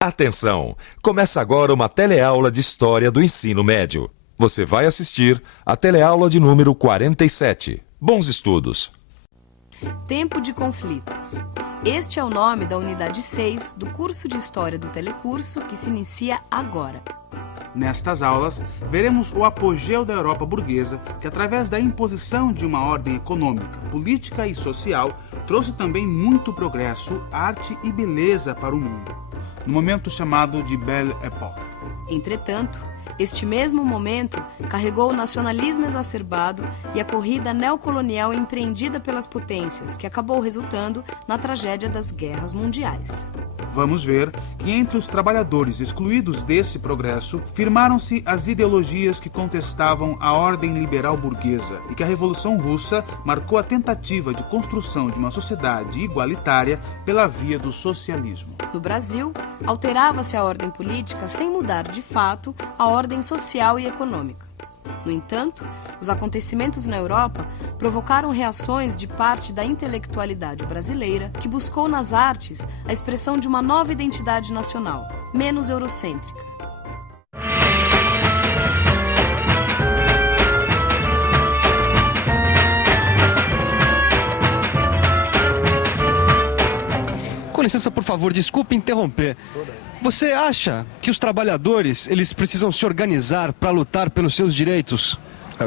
Atenção! Começa agora uma teleaula de História do Ensino Médio. Você vai assistir a teleaula de número 47. Bons estudos! Tempo de conflitos. Este é o nome da unidade 6 do curso de História do Telecurso que se inicia agora. Nestas aulas, veremos o apogeu da Europa burguesa, que através da imposição de uma ordem econômica, política e social, trouxe também muito progresso, arte e beleza para o mundo, no momento chamado de Belle Époque. Entretanto, este mesmo momento carregou o nacionalismo exacerbado e a corrida neocolonial empreendida pelas potências, que acabou resultando na tragédia das guerras mundiais. Vamos ver que entre os trabalhadores excluídos desse progresso, firmaram-se as ideologias que contestavam a ordem liberal burguesa e que a Revolução Russa marcou a tentativa de construção de uma sociedade igualitária pela via do socialismo. No Brasil, alterava-se a ordem política sem mudar de fato a ordem social e econômica. No entanto, os acontecimentos na Europa provocaram reações de parte da intelectualidade brasileira, que buscou nas artes a expressão de uma nova identidade nacional, menos eurocêntrica. Com licença, por favor, desculpe interromper. Você acha que os trabalhadores eles precisam se organizar para lutar pelos seus direitos?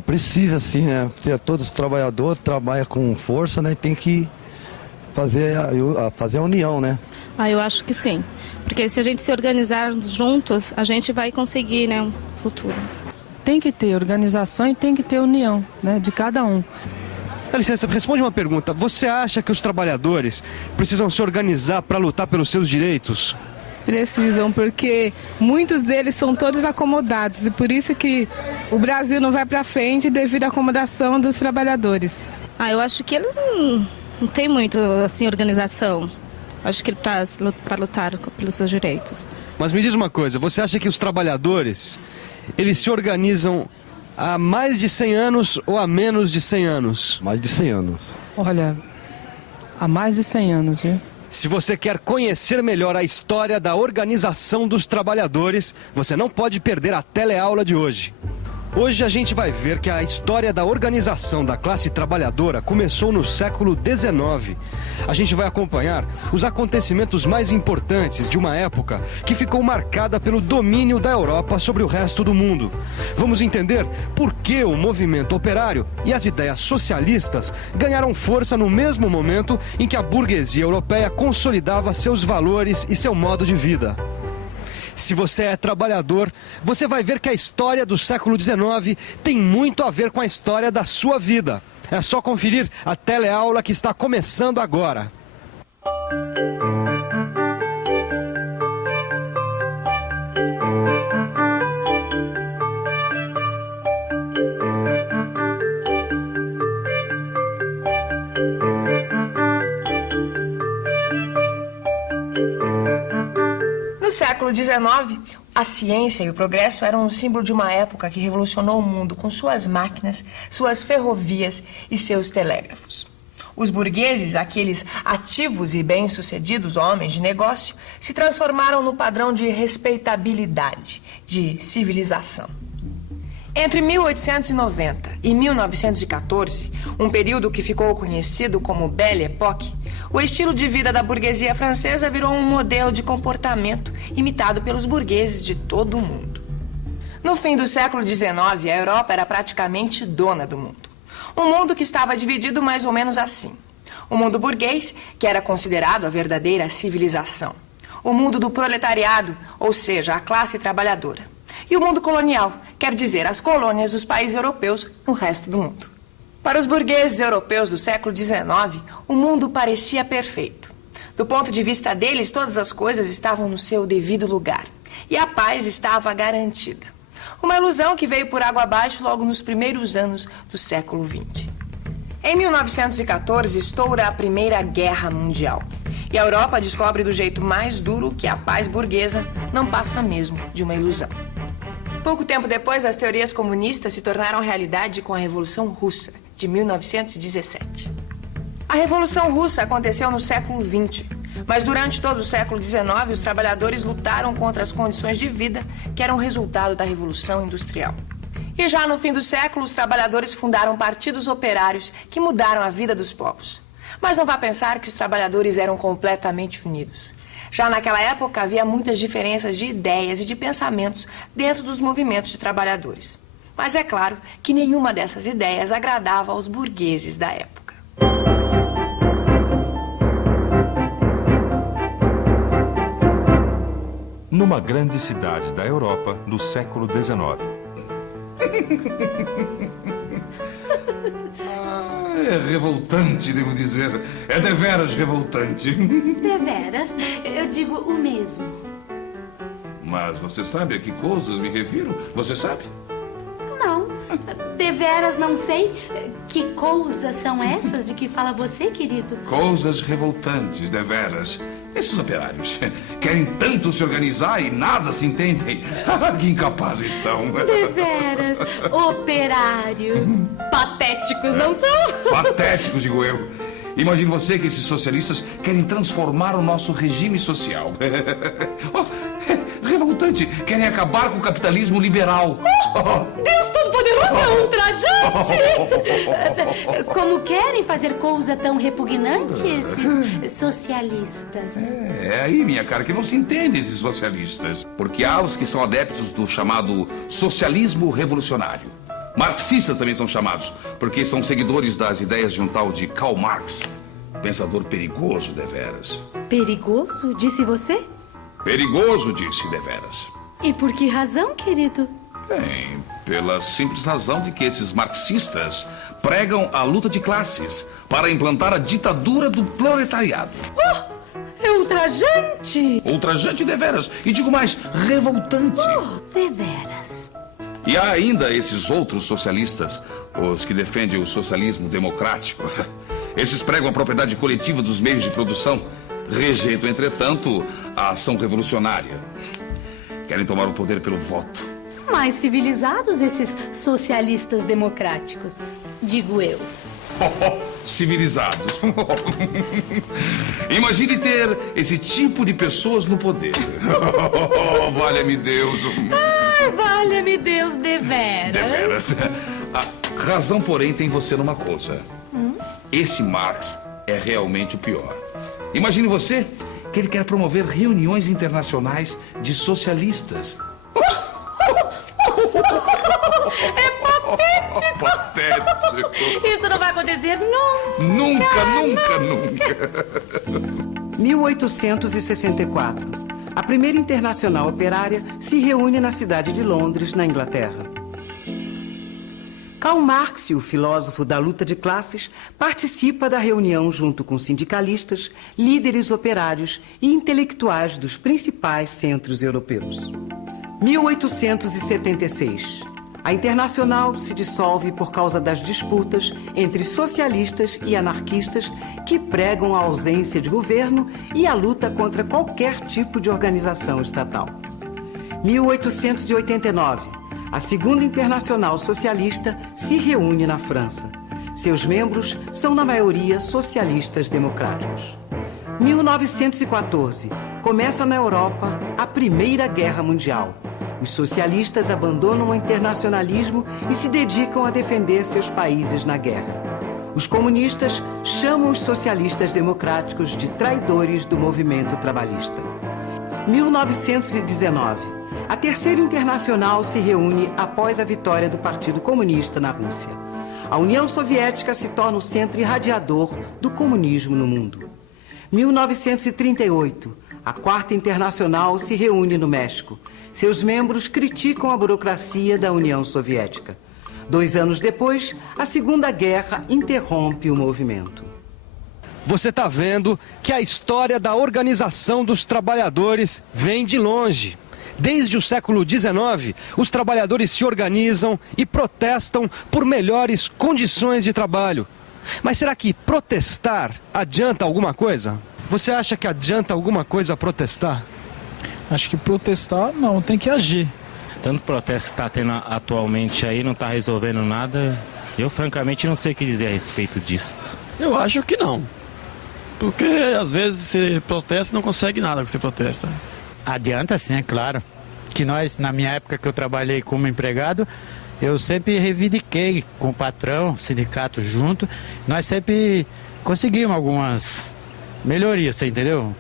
Precisa sim, né? Todos os trabalhadores trabalham com força, né? Tem que fazer a união, né? Eu acho que sim. Porque se a gente se organizar juntos, a gente vai conseguir, né, um futuro. Tem que ter organização e tem que ter união, né, de cada um. Dá licença, responde uma pergunta. Você acha que os trabalhadores precisam se organizar para lutar pelos seus direitos? Precisam, porque muitos deles são todos acomodados e por isso que o Brasil não vai para frente devido à acomodação dos trabalhadores. Eu acho que eles não têm muito assim, organização. Acho que para lutar pelos seus direitos. Mas me diz uma coisa, você acha que os trabalhadores, eles se organizam há mais de 100 anos ou há menos de 100 anos? Mais de 100 anos. Olha, há mais de 100 anos, viu? Se você quer conhecer melhor a história da organização dos trabalhadores, você não pode perder a teleaula de hoje. Hoje a gente vai ver que a história da organização da classe trabalhadora começou no século XIX. A gente vai acompanhar os acontecimentos mais importantes de uma época que ficou marcada pelo domínio da Europa sobre o resto do mundo. Vamos entender por que o movimento operário e as ideias socialistas ganharam força no mesmo momento em que a burguesia europeia consolidava seus valores e seu modo de vida. Se você é trabalhador, você vai ver que a história do século XIX tem muito a ver com a história da sua vida. É só conferir a teleaula que está começando agora. No século XIX, a ciência e o progresso eram um símbolo de uma época que revolucionou o mundo com suas máquinas, suas ferrovias e seus telégrafos. Os burgueses, aqueles ativos e bem-sucedidos homens de negócio, se transformaram no padrão de respeitabilidade, de civilização. Entre 1890 e 1914, um período que ficou conhecido como Belle Époque, o estilo de vida da burguesia francesa virou um modelo de comportamento imitado pelos burgueses de todo o mundo. No fim do século XIX, a Europa era praticamente dona do mundo. Um mundo que estava dividido mais ou menos assim. O mundo burguês, que era considerado a verdadeira civilização. O mundo do proletariado, ou seja, a classe trabalhadora. E o mundo colonial, quer dizer, as colônias dos países europeus no resto do mundo. Para os burgueses europeus do século XIX, o mundo parecia perfeito. Do ponto de vista deles, todas as coisas estavam no seu devido lugar. E a paz estava garantida. Uma ilusão que veio por água abaixo logo nos primeiros anos do século XX. Em 1914, estoura a Primeira Guerra Mundial. E a Europa descobre do jeito mais duro que a paz burguesa não passa mesmo de uma ilusão. Pouco tempo depois, as teorias comunistas se tornaram realidade com a Revolução Russa, de 1917. A Revolução Russa aconteceu no século XX, Mas durante todo o século XIX, os trabalhadores lutaram contra as condições de vida que eram resultado da Revolução Industrial. E já no fim do século, os trabalhadores fundaram partidos operários que mudaram a vida dos povos. Mas não vá pensar que os trabalhadores eram completamente unidos. Já naquela época, havia muitas diferenças de ideias e de pensamentos dentro dos movimentos de trabalhadores. Mas é claro que nenhuma dessas ideias agradava aos burgueses da época. Numa grande cidade da Europa do século XIX. É revoltante, devo dizer. É deveras revoltante. Deveras? Eu digo o mesmo. Mas você sabe a que coisas me refiro? Você sabe? Não. Deveras não sei. Que coisas são essas de que fala você, querido? Coisas revoltantes, deveras. Esses operários querem tanto se organizar e nada se entendem. Que incapazes são. Deveras, operários. Patéticos, não são? Patéticos, digo eu. Imagine você que esses socialistas querem transformar o nosso regime social. Revoltante. Querem acabar com o capitalismo liberal. Deus Todo-Poderoso é ultrajante! Como querem fazer coisa tão repugnante esses socialistas? É aí, minha cara, que não se entende esses socialistas. Porque há os que são adeptos do chamado socialismo revolucionário. Marxistas também são chamados, porque são seguidores das ideias de um tal de Karl Marx. Pensador perigoso, deveras. Perigoso, disse você? Perigoso, disse deveras. E por que razão, querido? Bem, pela simples razão de que esses marxistas pregam a luta de classes para implantar a ditadura do proletariado. É ultrajante! Ultrajante deveras, e digo mais, revoltante. Deveras. E há ainda esses outros socialistas, os que defendem o socialismo democrático. Esses pregam a propriedade coletiva dos meios de produção, rejeitam, entretanto, a ação revolucionária. Querem tomar o poder pelo voto. Mais civilizados esses socialistas democráticos, digo eu. Civilizados. Imagine ter esse tipo de pessoas no poder. Valha-me Deus. Ai, valha-me Deus, deveras. Deveras. A razão, porém, tem você numa coisa. Esse Marx é realmente o pior. Imagine você que ele quer promover reuniões internacionais de socialistas. É patético! Patético! Isso não vai acontecer nunca! Nunca! 1864. A primeira Internacional Operária se reúne na cidade de Londres, na Inglaterra. Karl Marx, o filósofo da luta de classes, participa da reunião junto com sindicalistas, líderes operários e intelectuais dos principais centros europeus. 1876. A Internacional se dissolve por causa das disputas entre socialistas e anarquistas que pregam a ausência de governo e a luta contra qualquer tipo de organização estatal. 1889. A Segunda Internacional Socialista se reúne na França. Seus membros são, na maioria, socialistas democráticos. 1914. Começa na Europa a Primeira Guerra Mundial. Os socialistas abandonam o internacionalismo e se dedicam a defender seus países na guerra. Os comunistas chamam os socialistas democráticos de traidores do movimento trabalhista. 1919. A Terceira Internacional se reúne após a vitória do Partido Comunista na Rússia. A União Soviética se torna o centro irradiador do comunismo no mundo. 1938. A Quarta Internacional se reúne no México. Seus membros criticam a burocracia da União Soviética. 2 anos depois, a Segunda Guerra interrompe o movimento. Você está vendo que a história da organização dos trabalhadores vem de longe. Desde o século XIX, os trabalhadores se organizam e protestam por melhores condições de trabalho. Mas será que protestar adianta alguma coisa? Você acha que adianta alguma coisa protestar? Acho que protestar não, tem que agir. Tanto protesto que está tendo atualmente aí não está resolvendo nada. Eu francamente não sei o que dizer a respeito disso. Eu acho que não. Porque às vezes você protesta e não consegue nada que você protesta. Adianta sim, é claro. Que nós, na minha época que eu trabalhei como empregado, eu sempre reivindiquei com o patrão, sindicato junto, nós sempre conseguimos algumas melhorias, você entendeu?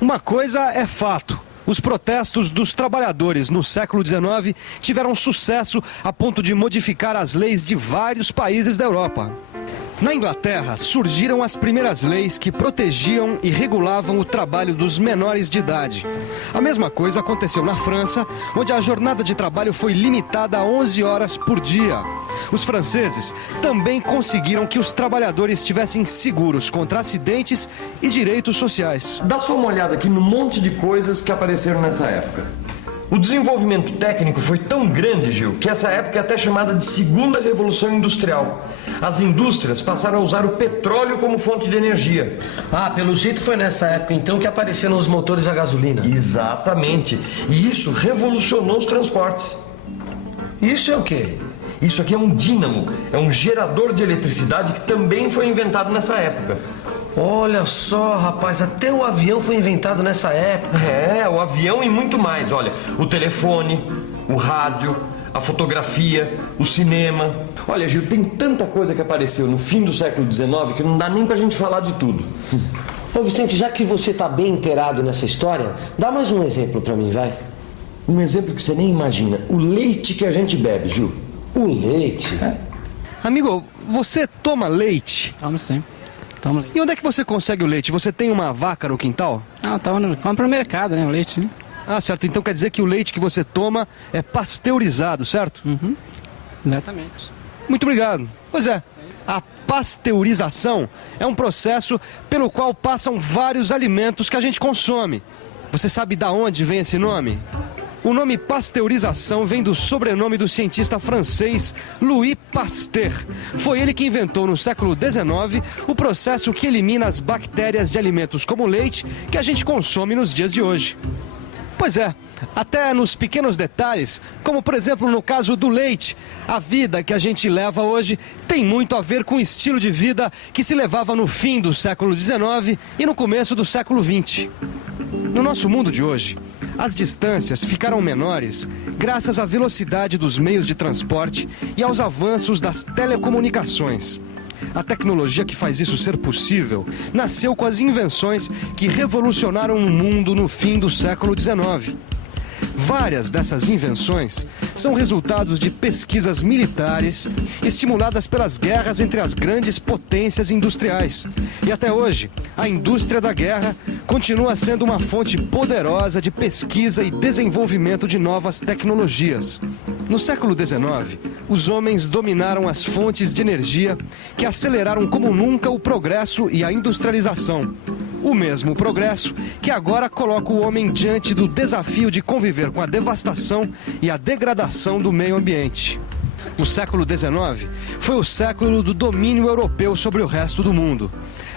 Uma coisa é fato. Os protestos dos trabalhadores no século XIX tiveram sucesso a ponto de modificar as leis de vários países da Europa. Na Inglaterra, surgiram as primeiras leis que protegiam e regulavam o trabalho dos menores de idade. A mesma coisa aconteceu na França, onde a jornada de trabalho foi limitada a 11 horas por dia. Os franceses também conseguiram que os trabalhadores estivessem seguros contra acidentes e direitos sociais. Dá só uma olhada aqui no monte de coisas que apareceram nessa época. O desenvolvimento técnico foi tão grande, Gil, que essa época é até chamada de Segunda Revolução Industrial. As indústrias passaram a usar o petróleo como fonte de energia. Ah, pelo jeito foi nessa época então que apareceram os motores a gasolina. Exatamente. E isso revolucionou os transportes. Isso é o quê? Isso aqui é um dínamo, é um gerador de eletricidade que também foi inventado nessa época. Olha só, rapaz, até o avião foi inventado nessa época. É, o avião e muito mais. Olha, o telefone, o rádio, a fotografia, o cinema. Olha, Gil, tem tanta coisa que apareceu no fim do século XIX que não dá nem pra gente falar de tudo. Ô Vicente, já que você tá bem inteirado nessa história, dá mais um exemplo pra mim, vai. Um exemplo que você nem imagina. O leite que a gente bebe, Gil. O leite? É. Amigo, você toma leite? Tomo sim. E onde é que você consegue o leite? Você tem uma vaca no quintal? Não, compro no mercado, né, o leite, né? Ah, certo. Então quer dizer que o leite que você toma é pasteurizado, certo? Uhum. Exatamente. Muito obrigado. Pois é, a pasteurização é um processo pelo qual passam vários alimentos que a gente consome. Você sabe de onde vem esse nome? O nome pasteurização vem do sobrenome do cientista francês Louis Pasteur. Foi ele que inventou no século XIX o processo que elimina as bactérias de alimentos como o leite que a gente consome nos dias de hoje. Pois é, até nos pequenos detalhes, como por exemplo no caso do leite, a vida que a gente leva hoje tem muito a ver com o estilo de vida que se levava no fim do século XIX e no começo do século XX. No nosso mundo de hoje, as distâncias ficaram menores graças à velocidade dos meios de transporte e aos avanços das telecomunicações. A tecnologia que faz isso ser possível nasceu com as invenções que revolucionaram o mundo no fim do século XIX. Várias dessas invenções são resultados de pesquisas militares estimuladas pelas guerras entre as grandes potências industriais. E até hoje, a indústria da guerra continua sendo uma fonte poderosa de pesquisa e desenvolvimento de novas tecnologias. No século XIX, os homens dominaram as fontes de energia que aceleraram como nunca o progresso e a industrialização. O mesmo progresso que agora coloca o homem diante do desafio de conviver com a devastação e a degradação do meio ambiente. O século XIX foi o século do domínio europeu sobre o resto do mundo.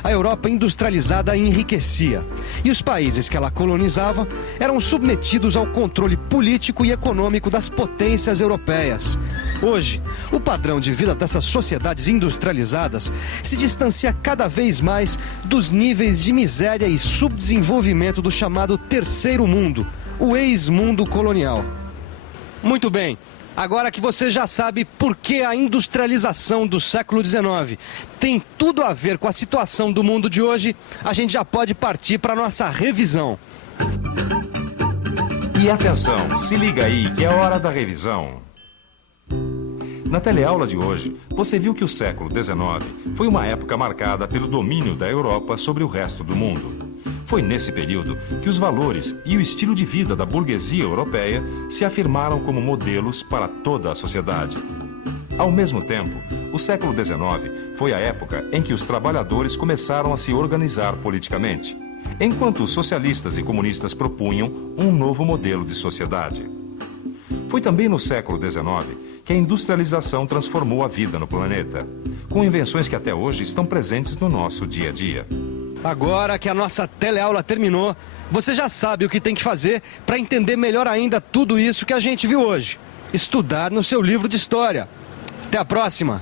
A Europa industrializada enriquecia e os países que ela colonizava eram submetidos ao controle político e econômico das potências europeias. Hoje, o padrão de vida dessas sociedades industrializadas se distancia cada vez mais dos níveis de miséria e subdesenvolvimento do chamado Terceiro Mundo, o ex-mundo colonial. Muito bem. Agora que você já sabe por que a industrialização do século XIX tem tudo a ver com a situação do mundo de hoje, a gente já pode partir para a nossa revisão. E atenção, se liga aí que é hora da revisão. Na teleaula de hoje, você viu que o século XIX foi uma época marcada pelo domínio da Europa sobre o resto do mundo. Foi nesse período que os valores e o estilo de vida da burguesia europeia se afirmaram como modelos para toda a sociedade. Ao mesmo tempo, o século XIX foi a época em que os trabalhadores começaram a se organizar politicamente, enquanto os socialistas e comunistas propunham um novo modelo de sociedade. Foi também no século XIX que a industrialização transformou a vida no planeta, com invenções que até hoje estão presentes no nosso dia a dia. Agora que a nossa teleaula terminou, você já sabe o que tem que fazer para entender melhor ainda tudo isso que a gente viu hoje. Estudar no seu livro de história. Até a próxima!